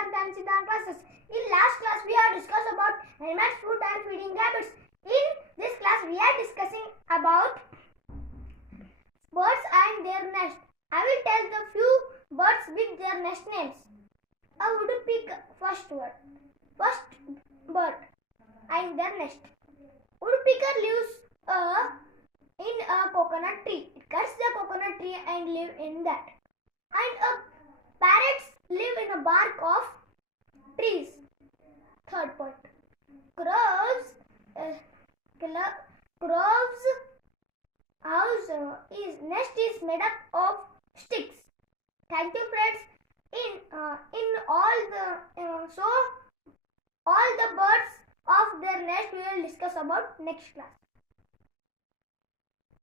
Vedanta and Siddhant classes. In last class, we have discussed about animals, food and feeding habits. In this class, we are discussing about birds and their nest. I will tell the few birds with their nest names. A woodpecker, first bird and their nest. Woodpecker lives in a coconut tree. It cuts the coconut tree and live in that. And parrots live in the bark of trees. Third point. Crows house nest is made up of sticks. Thank you, friends. In all the birds of their nest we will discuss about next class.